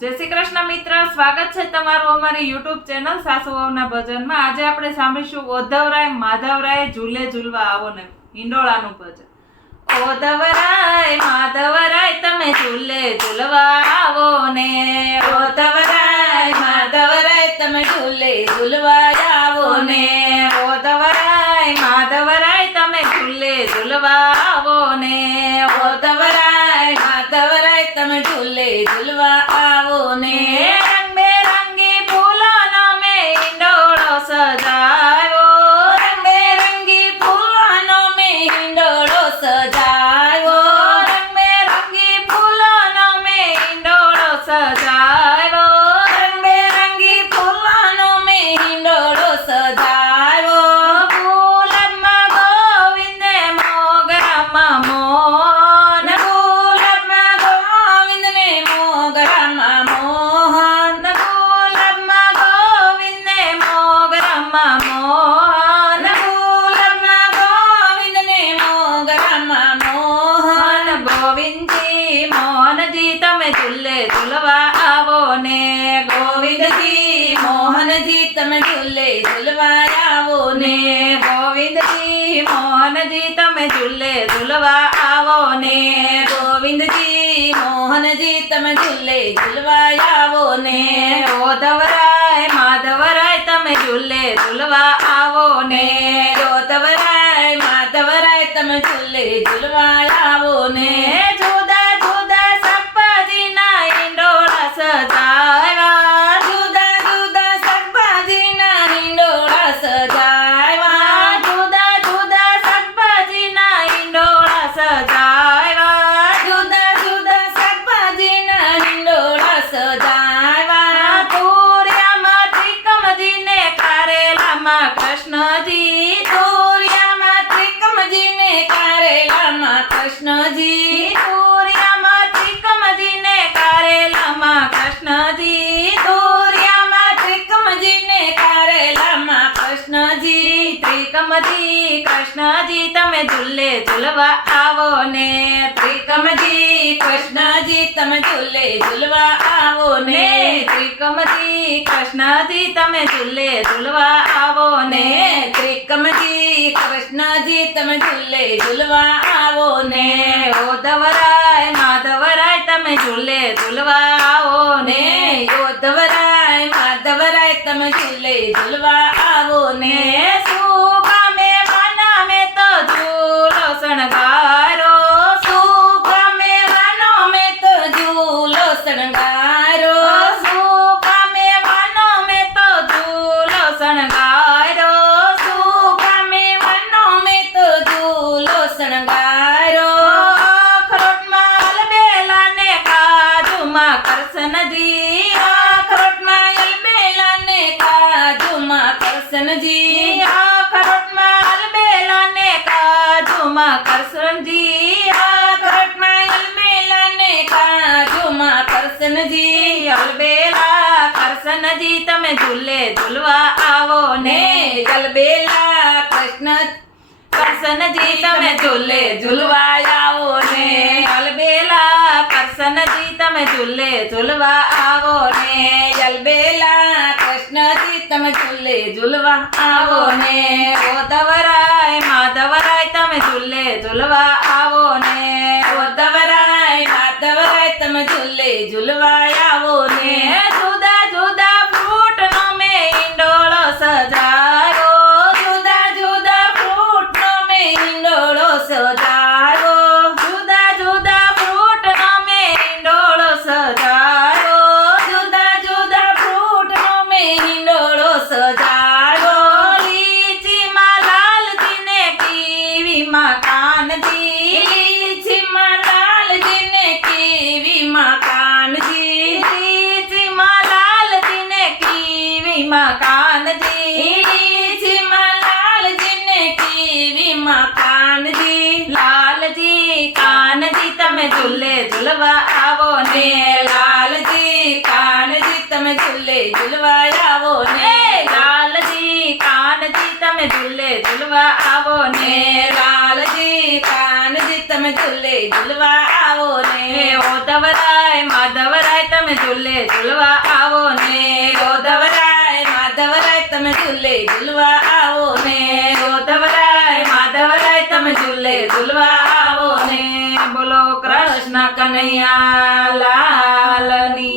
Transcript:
જય શ્રી કૃષ્ણ મિત્ર, સ્વાગત છે તમારું અમારી યુટ્યુબ ચેનલ સાસુવહુના ભજનમાં। આજે આપણે સાંભળીશું ઓધવરાય માધવરાય ઝૂલે ઝૂલવા આવો ને હિંડોળાનું ભજન। ઓધવરાય માધવરાય તમે ઝૂલે ઝૂલવા આવો ને, ઓધવરાય માધવરાય તમે ઝૂલે ઝૂલવા આવો ને, ઓધવરાય માધવરાય તમે ઝૂલે ઝૂલવા આવો ને, ઓધવરાય માધવરાય તમે ઝૂલે ઝૂલવા આવો ને, રંગબેરંગી ફૂલોનો મેં હિંડોળો સજાવ્યો, રંગબેરંગી ફૂલોનો મેં હિંડોળો સજાવ્યો, રંગબેરંગી ફૂલોનો મેં હિંડોળો સજાવ્યો, રંગબેરંગી ફૂલોનો મેં હિંડોળો સજાવ્યો, ગુલાબમાં ગોવિંદે મોગરામાં મોહન, ગુલાબમાં ગોવિંદને મોગરામાં મોહન, ગુલાબમાં ગોવિંદે મોગરામાં મોહન, ગુલાબમાં ગોવિંદને મોગરામાં મોહન, ગોવિંદજી મોહનજી તમે ઝૂલે ઝૂલવા આવો ને, ગોવિંદજી મોહનજી તમે ઝૂલે ઝૂલવા આવો ને, ગોવિંદજી મોહનજી તમે ઝૂલે ઝૂલવા આવો ને, ગોવિંદજી મોહનજી તમે ઝૂલે ઝૂલવા આવો ને, ઓધવરાય માધવરાય તમે ઝૂલે ઝૂલવા આવો ને, ઓધવરાય માધવરાય તમે ઝૂલે ઝૂલવા આવો ને, જુદા જુદા શાકભાજીના હિંડોળા સજાવ્યા, જુદા જુદા શાકભાજીના હિંડોળા સજાવ્યા, જુદા જુદા શાકભાજીના હિંડોળા સજાવ્યા, જુદા જુદા શાકભાજીના હિંડોળા સજાવ્યા, તુરિયામાં ત્રિકમજીને કારેલામાં કૃષ્ણજી, તુરિયામાં ત્રિકમજીને કારેલામાં કૃષ્ણજી, તુરિયામાં ત્રિકમજીને કારેલામાં કૃષ્ણજી, તુરિયામાં ત્રિકમજીને કારેલામાં કૃષ્ણજી, ત્રિકમજી કૃષ્ણજી તમે ઝૂલે ઝૂલવા આવો ને, ત્રિકમજી કૃષ્ણજી તમે ઝૂલે ઝૂલવા આવો ને, ત્રિકમજી કૃષ્ણજી તમે ઝૂલે ઝૂલવા આવો ને, ત્રિકમજી કૃષ્ણજી તમે ઝૂલે ઝૂલવા આવો ને, ઓધવરાય માધવરાય તમે ઝૂલે ઝૂલવા આવો ને, ઓધવરાય માધવરાય તમે ઝૂલે ઝૂલવા આવો ને, સુગમે વનમે તો ઝૂલો શણગારો, સુગમે વનો મેં તો ઝૂલો શણગારો, સુગમે વનમે તો ઝૂલો શણગારો, સુગમે વનો મેં તો ઝૂલો શણગારો, અખરોટમાં અલબેલા ને કાજુમાં કરશનજી, અખરોટમાં અલબેલા ને કાજુમાં કરશનજી, અખરોટમાં અલબેલા ને કાજુમાં કરશનજી, અખરોટમાં અલબેલા ને કાજુમાં કરશનજી, અલબેલા કરશનજી તમે ઝૂલે ઝૂલવા આવો ને, ગલબેલા કૃષ્ણ કરશનજી તમે ઝૂલે ઝૂલવા આવો ને, અલબેલા કરશનજી તમે ઝૂલે ઝૂલવા આવો ને, ગલબેલા કૃષ્ણજી તમે ઝૂલે ઝૂલવા આવો ને, ઓધવરાય માધવરાય તમે ઝૂલે ઝૂલવા આવો ને, ઓધવરાય માધવરાય તમે ઝૂલે ઝૂલવા આવો ને, જુદા જુદા ફ્રૂટનો મેં હિંડોળો સજાવ્યો, જુદા જુદા ફ્રૂટનો મેં હિંડોળો સજાવ્યો, જુદા જુદા ફ્રૂટનો મેં હિંડોળો સજાવ્યો, જુદા જુદા ફ્રૂટનો મેં હિંડોળો સજાવ્યો, લીચીમાં લાલજીને કીવીમાં કાનજી, લીચીમાં લાલજીને કેવીમાં કાનજી, લીચીમાં લાલજીને કીવીમાં કાનજી, લીચીમાં લાલજીને કેવીમાં કાનજી, લાલજી કાનજી તમે ઝૂલે ઝૂલવા આવો ને, લાલજી કાનજી તમે ઝૂલે ઝૂલવા આવો ને, લાલજી કાનજી તમે ઝૂલે ઝૂલવા આવો ને, લાલજી કાનજી તમે ઝૂલે ઝૂલવા આવો ને હે ઓધવરાય માધવરાય તમે ઝૂલે ઝૂલવા આવો ને ઓધવરાય માધવરાય તમે ઝૂલે ઝૂલવા આવો ને ઓધવરાય માધવરાય તમે ઝૂલે ઝૂલવા આવો ને બોલો કૃષ્ણ કનૈયા લાલની